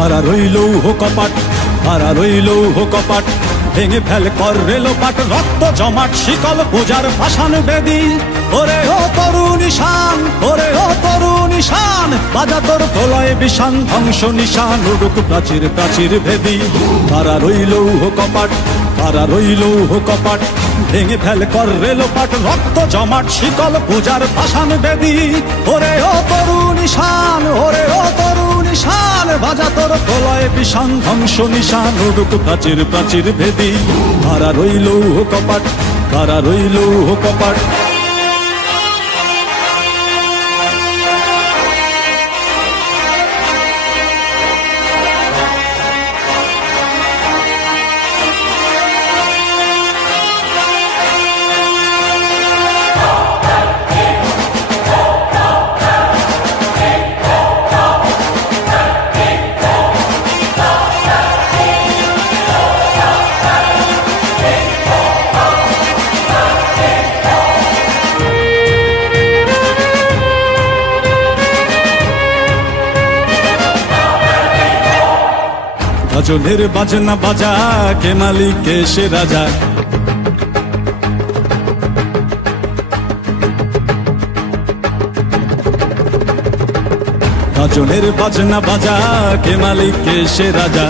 কারা রইল কপাট, কারা রইল কপাট, ভেঙে ফেল কর রেলোপাট, রক্ত জমাট শিকল পূজার পাষাণ বেদী। ওরে ও তরু নিশান, ওরে ও তরু নিশান, বাজা তোর প্রলয় বিষান, ধ্বংস নিশান উড়ুক প্রাচীর প্রাচীর ভেদী। কারা রইল কপাট, কারা রইল কপাট, ভেঙে ফেল কর রেলোপাট, রক্ত জমাট শিকল পূজার পাষাণ বেদী। ওরে ও তরু নিশান, ওরে ও তরু নিশান, বাজা তোর প্রলয় বিষান, ধ্বংস নিশান উড়ুক প্রাচীর প্রাচীর ভেদী। কারা রইল কপাট, কারা রইল কপাট। গাজনের বাজনা বাজা, কে মালিক কে সে রাজা। গাজনের বাজনা বাজা, কে মালিক কে সে রাজা।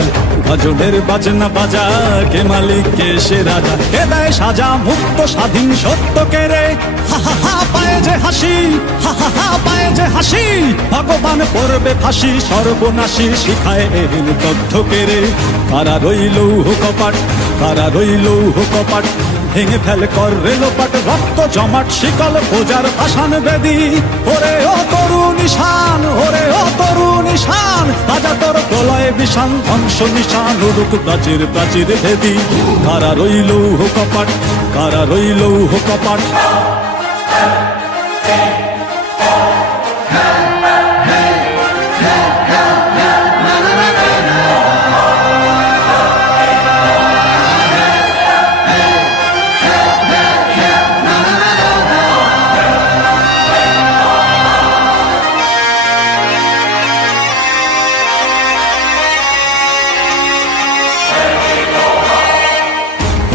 গাজনের বাজনা বাজা, কে মালিক কে সে রাজা। কে দেয় সাজা মুক্ত স্বাধীন সত্য কে রে, হা হা হা পায়ে যে হাসি, হা হা হা পায়ে যে হাসি। ভগবান পড়বে ফাঁসি, সর্বনাশী শিখায় এহীন তথ্য কে রে। কারা রইল কপাট, কারা রইল কপাট, ভেঙে ফেল কর রেলোপাট, রক্ত জমাট শিকল পূজার পাষাণ বেদী। ওরে ও তরু নিশান, ওরে ও তরু নিশান, বাজা তোর প্রলয় বিষান, ধ্বংস নিশান উড়ুক প্রাচীর প্রাচীর ভেদী। কারা রইল কপাট, কারা রইল কপাট।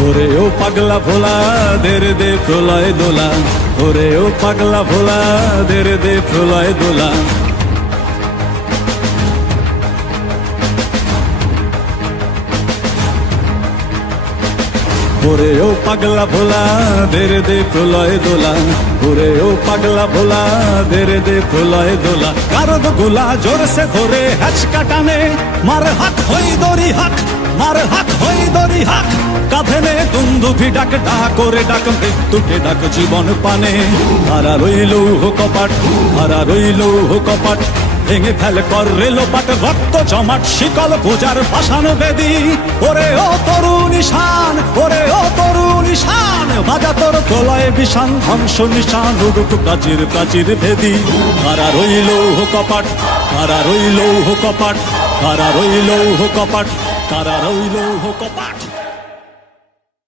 ওরে ও পাগলা ভোলা, দেরে দে প্রলয় দোলা। ওরে ও পাগলা ভোলা, দেরে দে প্রলয় দোলা। ওরে ও পাগলা ভোলা, দেরে দে প্রলয় দোলা। ওরে ও পাগলা ভোলা, দেরে দে প্রলয় দোলা। কারদ গোলা জোরসে ধরে হ্যাচকা টানে, মার হাক হই দড়ি হাক, মার হাক হই দড়ি হাক। কাঁধে নে দুন্দুভি ডাক, ডাক করে ডাক মৃত্যুকে ডাক জীবন পানে। কারা রইল কপাট, কারা রইল কপাট, ভেঙে ফেল কর রেলোপাট, রক্ত জমাট শিকল পূজার পাষাণ বেদী। ওরে ও তরু নিশান, ওরে ও তরু নিশান, বাজা তোর প্রলয় বিষান, ধ্বংস নিশান উড়ুক প্রাচীর প্রাচীর ভেদী। কারা রইল কপাট, কারা রইল কপাট, কারা রইল কপাট, কারা রইল কপাট।